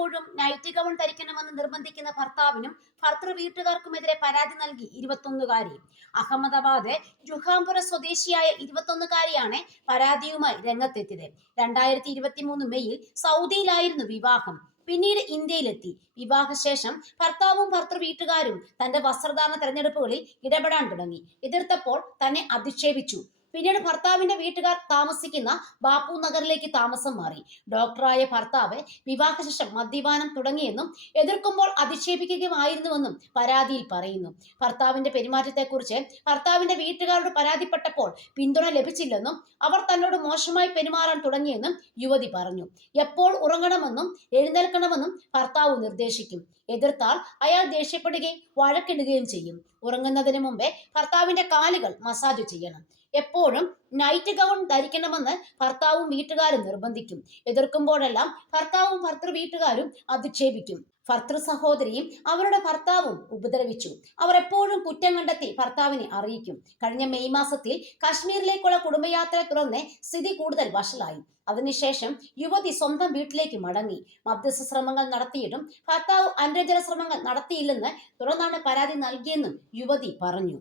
എപ്പോഴും night gown ധരിക്കണമെന്ന് നിർബന്ധിക്കുന്ന ഭർത്താവിനും ഭർത്തൃ വീട്ടുകാർക്കുമെതിരെ പരാതി നൽകി 21-കാരി. അഹമ്മദാബാദ് ജുഹാംപുര സ്വദേശിയായ 21-കാരിയാണ് പരാതിയുമായി രംഗത്തെത്തിയത്. 2023 മെയ്യിൽ സൗദിയിലായിരുന്നു വിവാഹം. പിന്നീട് ഇന്ത്യയിലെത്തി. വിവാഹശേഷം ഭർത്താവും ഭർത്തൃ വീട്ടുകാരും തന്റെ വസ്ത്രധാരണ തെരഞ്ഞെടുപ്പുകളിൽ ഇടപെടാൻ തുടങ്ങി. എതിർത്തപ്പോൾ തന്നെ അധിക്ഷേപിച്ചു. പിന്നീട് ഭർത്താവിന്റെ വീട്ടുകാർ താമസിക്കുന്ന ബാപ്പു നഗറിലേക്ക് താമസം മാറി. ഡോക്ടറായ ഭർത്താവ് വിവാഹശേഷം മദ്യപാനം തുടങ്ങിയെന്നും എതിർക്കുമ്പോൾ അധിക്ഷേപിക്കുകയുമായിരുന്നുവെന്നും പരാതിയിൽ പറയുന്നു. ഭർത്താവിന്റെ പെരുമാറ്റത്തെക്കുറിച്ച് ഭർത്താവിന്റെ വീട്ടുകാരോട് പരാതിപ്പെട്ടപ്പോൾ പിന്തുണ ലഭിച്ചില്ലെന്നും അവർ തന്നോട് മോശമായി പെരുമാറാൻ തുടങ്ങിയെന്നും യുവതി പറഞ്ഞു. എപ്പോൾ ഉറങ്ങണമെന്നും എഴുന്നേൽക്കണമെന്നും ഭർത്താവ് നിർദ്ദേശിക്കും. എതിർത്താൽ അയാൾ ദേഷ്യപ്പെടുകയും വഴക്കിടുകയും ചെയ്യും. ഉറങ്ങുന്നതിന് മുമ്പേ ഭർത്താവിന്റെ കാലുകൾ മസാജ് ചെയ്യണം. എപ്പോഴും നൈറ്റ് ഗൗൺ ധരിക്കണമെന്ന് ഭർത്താവും വീട്ടുകാരും നിർബന്ധിക്കും. എതിർക്കുമ്പോഴെല്ലാം ഭർത്താവും ഭർത്തൃ വീട്ടുകാരും അധിക്ഷേപിക്കും. ഭർത്തൃ സഹോദരിയും അവരുടെ ഭർത്താവും ഉപദ്രവിച്ചു. അവർ എപ്പോഴും കുറ്റം കണ്ടെത്തി ഭർത്താവിനെ അറിയിക്കും. കഴിഞ്ഞ മെയ് മാസത്തിൽ കാശ്മീരിലേക്കുള്ള കുടുംബയാത്രയെ തുടർന്ന് സ്ഥിതി കൂടുതൽ വഷളായി. അതിനുശേഷം യുവതി സ്വന്തം വീട്ടിലേക്ക് മടങ്ങി. മധ്യസ്ഥ ശ്രമങ്ങൾ നടത്തിയിട്ടും ഭർത്താവ് അനുരഞ്ജന ശ്രമങ്ങൾ നടത്തിയില്ലെന്ന് തുടർന്നാണ് പരാതി നൽകിയെന്നും യുവതി പറഞ്ഞു.